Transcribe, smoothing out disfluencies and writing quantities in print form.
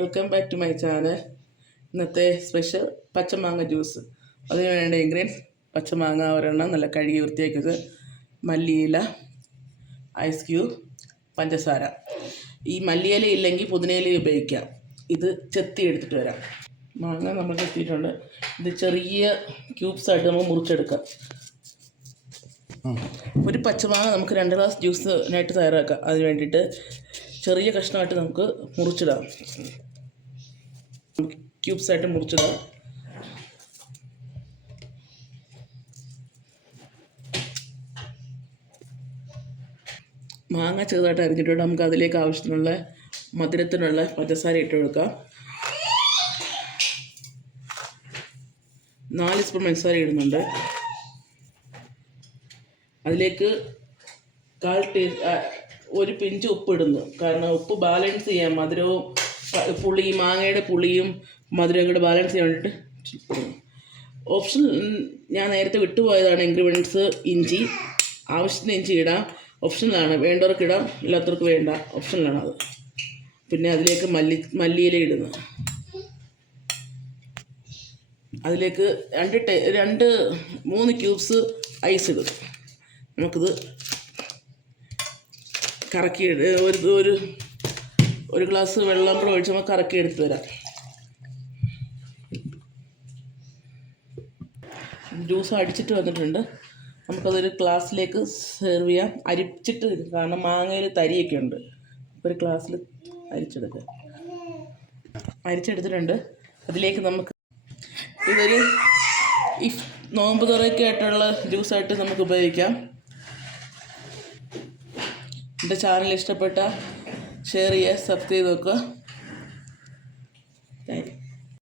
Welcome back to my channel. ഇന്നത്തെ special പച്ചമാങ്ങ juice. അതിന് വേണ്ട ഇൻഗ്രീഡിയൻസ്: പച്ചമാങ്ങ ഒരെണ്ണം നല്ല കഴുകി വൃത്തിയാക്കിയത്, മല്ലിയില, ഐസ് ക്യൂബ്, പഞ്ചസാര. ഈ മല്ലിയില ഇല്ലെങ്കിൽ പുതിനയില ഉപയോഗിക്കാം. ഇത് ചെത്തി എടുത്തിട്ട് വരാം. മാങ്ങ നമ്മൾ ചെത്തിയിട്ടുണ്ട്. ഇത് ചെറിയ ക്യൂബ്സായിട്ട് നമുക്ക് മുറിച്ചെടുക്കാം. ഒരു പച്ചമാങ്ങ നമുക്ക് 2 ഗ്ലാസ് ജ്യൂസിനായിട്ട് തയ്യാറാക്കാം. അതിന് വേണ്ടിയിട്ട് ചെറിയ കഷ്ണമായിട്ട് നമുക്ക് മുറിച്ചിടാം. ക്യൂബ്സായിട്ട് മുറിച്ചിടാം. മാങ്ങ ചെറുതായിട്ട് അരിഞ്ഞിട്ടുണ്ട്. നമുക്ക് അതിലേക്ക് ആവശ്യത്തിനുള്ള മധുരത്തിനുള്ള പഞ്ചസാര ഇട്ട് കൊടുക്കാം. 4 സ്പൂൺ പഞ്ചസാര ഇടുന്നുണ്ട്. അതിലേക്ക് ഒരു പിഞ്ച് ഉപ്പ് ഇടുന്നു. കാരണം ഉപ്പ് ബാലൻസ് ചെയ്യാം. മധുരവും മാങ്ങയുടെ പുളിയും മധുരവും കൂടെ ബാലൻസ് ചെയ്യാൻ വേണ്ടിയിട്ട്. ഓപ്ഷൻ ഞാൻ നേരത്തെ വിട്ടുപോയതാണ്. ഇൻഗ്രീഡിയൻസ്: ഇഞ്ചി, ആവശ്യത്തിന് ഇഞ്ചി ഇടാം, ഓപ്ഷനിലാണ്. വേണ്ടവർക്ക് ഇടാം, ഇല്ലാത്തവർക്ക് വേണ്ട, ഓപ്ഷനിലാണ് അത്. പിന്നെ അതിലേക്ക് മല്ലിയില ഇടുന്നു. അതിലേക്ക് 3 ക്യൂബ്സ് ഐസ് ഇടും. നമുക്കിത് കറക്കി ഒരു ഗ്ലാസ് വെള്ളം കൂടെ ഒഴിച്ച് നമുക്ക് കറക്കി എടുത്ത് വരാം. ജ്യൂസ് അടിച്ചിട്ട് വന്നിട്ടുണ്ട്. നമുക്കതൊരു ഗ്ലാസ്സിലേക്ക് സെർവ് ചെയ്യാം. അരിച്ചിട്ട്, കാരണം മാങ്ങയിൽ തരിയൊക്കെ ഉണ്ട്. ഒരു ഗ്ലാസ്സിൽ അരിച്ചെടുത്തിട്ടുണ്ട്. അതിലേക്ക് നമുക്ക് ഇതൊരു നോമ്പ് തുറയൊക്കെ ആയിട്ടുള്ള ജ്യൂസായിട്ട് നമുക്ക് ഉപയോഗിക്കാം. എൻ്റെ ചാനൽ ഇഷ്ടപ്പെട്ട ഷെയർ ചെയ്യുക, സബ്സ്ക്രൈബ് ചെയ്ത് നോക്കുക.